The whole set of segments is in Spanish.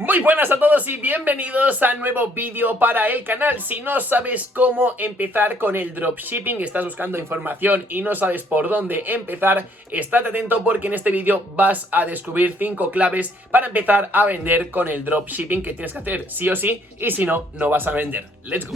Muy buenas a todos y bienvenidos a nuevo vídeo para el canal. Si no sabes cómo empezar con el dropshipping, estás buscando información y no sabes por dónde empezar, estate atento porque en este vídeo vas a descubrir 5 claves para empezar a vender con el dropshipping que tienes que hacer sí o sí, y si no, no vas a vender. ¡Let's go!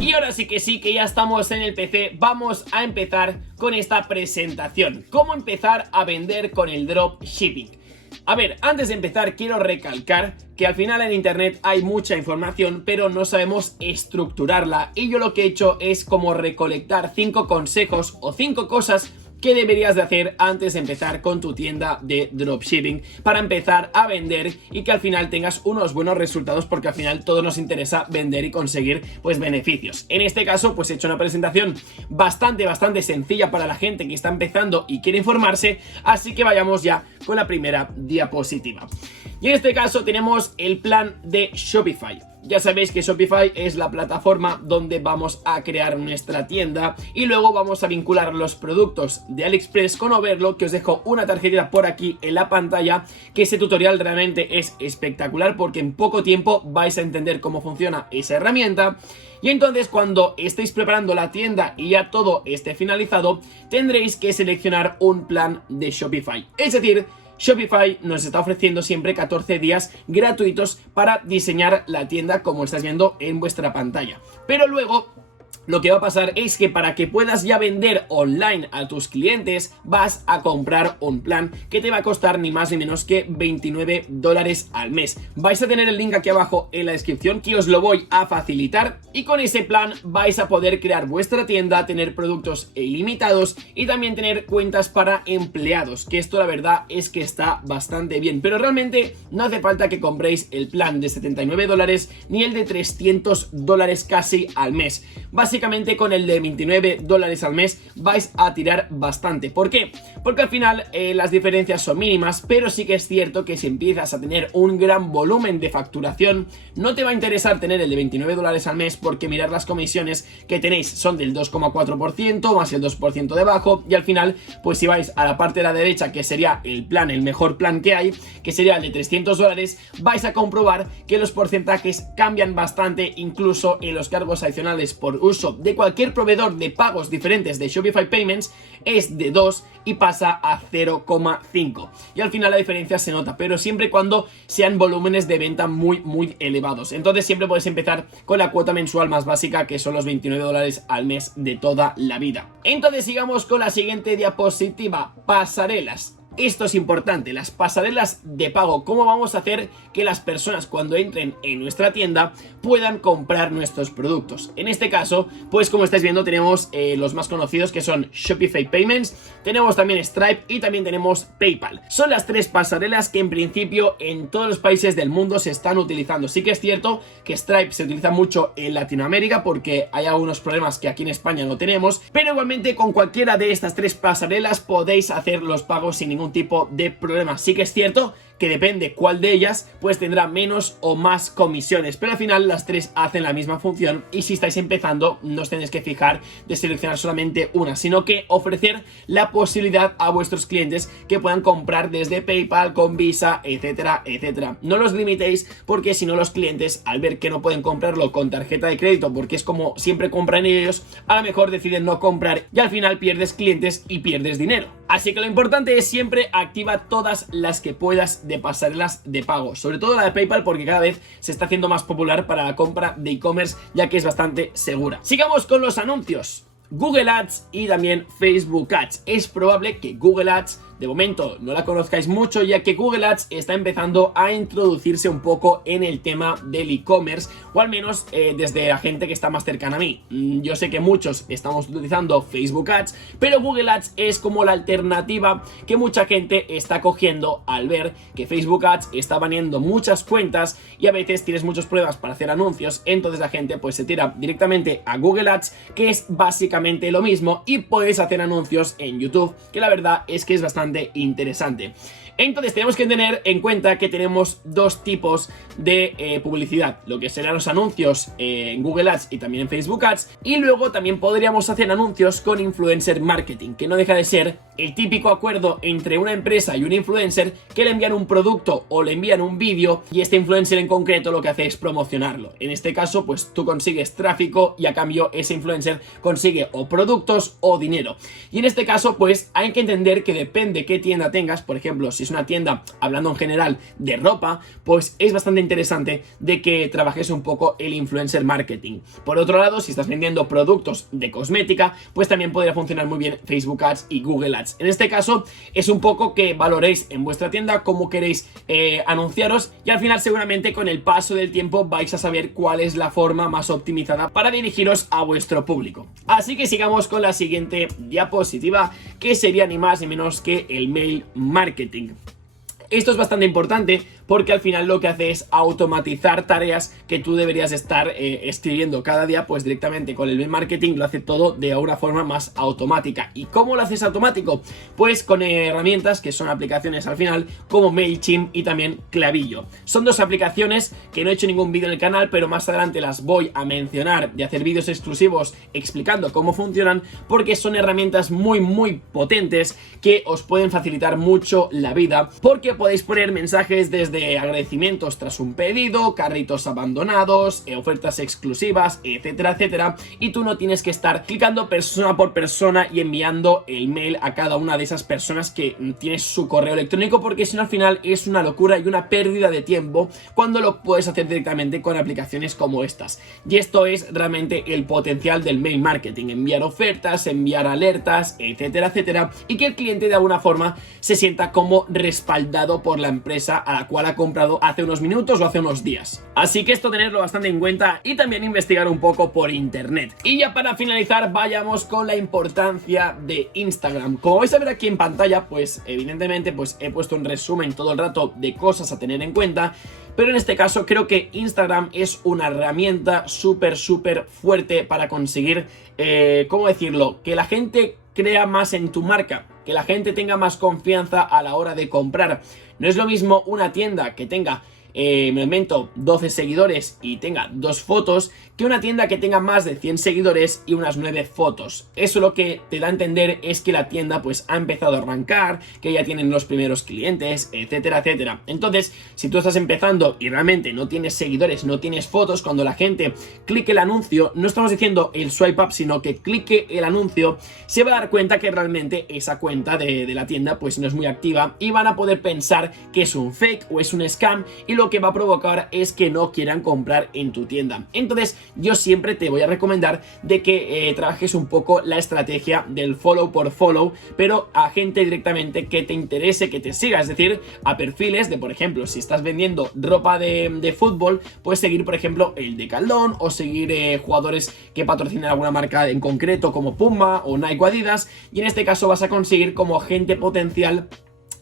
Y ahora sí que ya estamos en el PC, vamos a empezar con esta presentación. ¿Cómo empezar a vender con el dropshipping? A ver, antes de empezar quiero recalcar que al final en internet hay mucha información, pero no sabemos estructurarla, y yo lo que he hecho es como recolectar 5 consejos o 5 cosas que deberías de hacer antes de empezar con tu tienda de dropshipping para empezar a vender y que al final tengas unos buenos resultados, porque al final todo nos interesa vender y conseguir pues beneficios. En este caso pues he hecho una presentación bastante sencilla para la gente que está empezando y quiere informarse, así que vayamos ya con la primera diapositiva. Y en este caso tenemos el plan de Shopify. Ya sabéis que Shopify es la plataforma donde vamos a crear nuestra tienda y luego vamos a vincular los productos de AliExpress con Overflow, que os dejo una tarjetita por aquí en la pantalla, que ese tutorial realmente es espectacular porque en poco tiempo vais a entender cómo funciona esa herramienta. Y entonces cuando estéis preparando la tienda y ya todo esté finalizado, tendréis que seleccionar un plan de Shopify. Es decir, Shopify nos está ofreciendo siempre 14 días gratuitos para diseñar la tienda, como estás viendo en vuestra pantalla. Pero luego lo que va a pasar es que para que puedas ya vender online a tus clientes, vas a comprar un plan que te va a costar ni más ni menos que $29 al mes. Vais a tener el link aquí abajo en la descripción, que os lo voy a facilitar, y con ese plan vais a poder crear vuestra tienda, tener productos ilimitados y también tener cuentas para empleados, que esto la verdad es que está bastante bien. Pero realmente no hace falta que compréis el plan de $79 ni el de $300 casi al mes. Básicamente con el de $29 al mes vais a tirar bastante. ¿Por qué? Porque al final las diferencias son mínimas, pero sí que es cierto que si empiezas a tener un gran volumen de facturación, no te va a interesar tener el de $29 al mes, porque mirar las comisiones que tenéis son del 2,4% más el 2% debajo, y al final pues si vais a la parte de la derecha, que sería el plan, el mejor plan que hay, que sería el de $300, vais a comprobar que los porcentajes cambian bastante, incluso en los cargos adicionales por uso de cualquier proveedor de pagos diferentes de Shopify Payments es de 2 y pasa a 0,5, y al final la diferencia se nota, pero siempre y cuando sean volúmenes de venta muy elevados. Entonces siempre puedes empezar con la cuota mensual más básica, que son los $29 al mes de toda la vida. Entonces sigamos con la siguiente diapositiva: pasarelas. Esto es importante, las pasarelas de pago. ¿Cómo vamos a hacer que las personas cuando entren en nuestra tienda puedan comprar nuestros productos? En este caso, pues como estáis viendo, tenemos los más conocidos, que son Shopify Payments, tenemos también Stripe y también tenemos PayPal. Son las 3 pasarelas que en principio en todos los países del mundo se están utilizando. Sí que es cierto que Stripe se utiliza mucho en Latinoamérica porque hay algunos problemas que aquí en España no tenemos, pero igualmente con cualquiera de estas 3 pasarelas podéis hacer los pagos sin ningún tipo de problema. Sí que es cierto que depende cuál de ellas pues tendrá menos o más comisiones, pero al final las 3 hacen la misma función, y si estáis empezando no os tenéis que fijar de seleccionar solamente una, sino que ofrecer la posibilidad a vuestros clientes que puedan comprar desde PayPal, con Visa, etcétera. No los limitéis, porque si no los clientes, al ver que no pueden comprarlo con tarjeta de crédito, porque es como siempre compran ellos, a lo mejor deciden no comprar y al final pierdes clientes y pierdes dinero. Así que lo importante es siempre activa todas las que puedas de pasarelas de pago, sobre todo la de PayPal, porque cada vez se está haciendo más popular para la compra de e-commerce, ya que es bastante segura. Sigamos con los anuncios. Google Ads y también Facebook Ads. Es probable que Google Ads de momento no la conozcáis mucho, ya que Google Ads está empezando a introducirse un poco en el tema del e-commerce, o al menos desde la gente que está más cercana a mí. Yo sé que muchos estamos utilizando Facebook Ads, pero Google Ads es como la alternativa que mucha gente está cogiendo al ver que Facebook Ads está baneando muchas cuentas y a veces tienes muchos problemas para hacer anuncios. Entonces la gente pues se tira directamente a Google Ads, que es básicamente lo mismo, y puedes hacer anuncios en YouTube, que la verdad es que es bastante interesante. Entonces tenemos que tener en cuenta que tenemos 2 tipos de publicidad: lo que serán los anuncios en Google Ads y también en Facebook Ads, y luego también podríamos hacer anuncios con influencer marketing, que no deja de ser el típico acuerdo entre una empresa y un influencer que le envían un producto o le envían un vídeo y este influencer en concreto lo que hace es promocionarlo. En este caso, pues tú consigues tráfico y a cambio ese influencer consigue o productos o dinero. Y en este caso, pues hay que entender que depende qué tienda tengas. Por ejemplo, si es una tienda, hablando en general, de ropa, pues es bastante interesante de que trabajes un poco el influencer marketing. Por otro lado, si estás vendiendo productos de cosmética, pues también podría funcionar muy bien Facebook Ads y Google Ads. En este caso, es un poco que valoréis en vuestra tienda cómo queréis anunciaros, y al final seguramente con el paso del tiempo vais a saber cuál es la forma más optimizada para dirigiros a vuestro público. Así que sigamos con la siguiente diapositiva, que sería ni más ni menos que el mail marketing. Esto es bastante importante porque al final lo que hace es automatizar tareas que tú deberías estar escribiendo cada día, pues directamente con el mail marketing lo hace todo de una forma más automática. ¿Y cómo lo haces automático? Pues con herramientas que son aplicaciones al final como MailChimp y también Klaviyo. Son dos aplicaciones que no he hecho ningún vídeo en el canal, pero más adelante las voy a mencionar y hacer vídeos exclusivos explicando cómo funcionan, porque son herramientas muy potentes que os pueden facilitar mucho la vida, porque podéis poner mensajes desde agradecimientos tras un pedido, carritos abandonados, ofertas exclusivas, etcétera, etcétera, y tú no tienes que estar clicando persona por persona y enviando el mail a cada una de esas personas que tienes su correo electrónico, porque si no al final es una locura y una pérdida de tiempo cuando lo puedes hacer directamente con aplicaciones como estas. Y esto es realmente el potencial del mail marketing: enviar ofertas, enviar alertas, etcétera, etcétera, y que el cliente de alguna forma se sienta como respaldado por la empresa a la cual ha comprado hace unos minutos o hace unos días. Así que esto tenerlo bastante en cuenta y también investigar un poco por internet. Y ya para finalizar, vayamos con la importancia de Instagram. Como vais a ver aquí en pantalla, pues evidentemente pues he puesto un resumen todo el rato de cosas a tener en cuenta, pero en este caso creo que Instagram es una herramienta súper fuerte para conseguir, ¿cómo decirlo?, que la gente crea más en tu marca, que la gente tenga más confianza a la hora de comprar. No es lo mismo una tienda que tenga, me invento, 12 seguidores y tenga 2 fotos, que una tienda que tenga más de 100 seguidores y unas 9 fotos. Eso lo que te da a entender es que la tienda pues ha empezado a arrancar, que ya tienen los primeros clientes, etcétera, etcétera. Entonces, si tú estás empezando y realmente no tienes seguidores, no tienes fotos, cuando la gente clique el anuncio, no estamos diciendo el swipe up, sino que clique el anuncio, se va a dar cuenta que realmente esa cuenta de la tienda pues no es muy activa, y van a poder pensar que es un fake o es un scam, y lo que va a provocar es que no quieran comprar en tu tienda. Entonces, yo siempre te voy a recomendar de que trabajes un poco la estrategia del follow por follow, pero a gente directamente que te interese, que te siga, es decir, a perfiles de, por ejemplo, si estás vendiendo ropa de fútbol, puedes seguir, por ejemplo, el Decathlon, o seguir jugadores que patrocinan alguna marca en concreto como Puma o Nike o Adidas, y en este caso vas a conseguir como gente potencial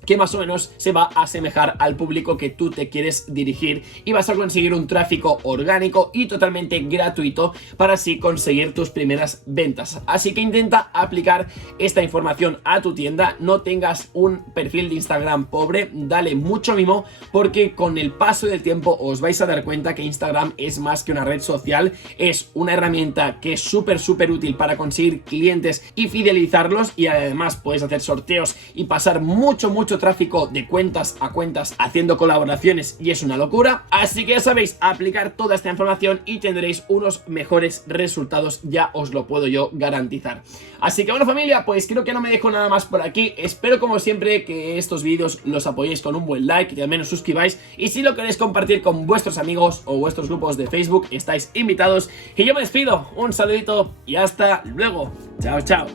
que más o menos se va a asemejar al público que tú te quieres dirigir, y vas a conseguir un tráfico orgánico y totalmente gratuito para así conseguir tus primeras ventas. Así que intenta aplicar esta información a tu tienda. No tengas un perfil de Instagram pobre, dale mucho mimo, porque con el paso del tiempo os vais a dar cuenta que Instagram es más que una red social, es una herramienta que es súper útil para conseguir clientes y fidelizarlos, y además puedes hacer sorteos y pasar mucho tráfico de cuentas a cuentas haciendo colaboraciones, y es una locura. Así que ya sabéis, aplicar toda esta información y tendréis unos mejores resultados, ya os lo puedo yo garantizar. Así que bueno, familia, pues creo que no me dejo nada más por aquí. Espero como siempre que estos vídeos los apoyéis con un buen like y al menos suscribáis, y si lo queréis compartir con vuestros amigos o vuestros grupos de Facebook, estáis invitados. Y yo me despido, un saludito y hasta luego. Chao.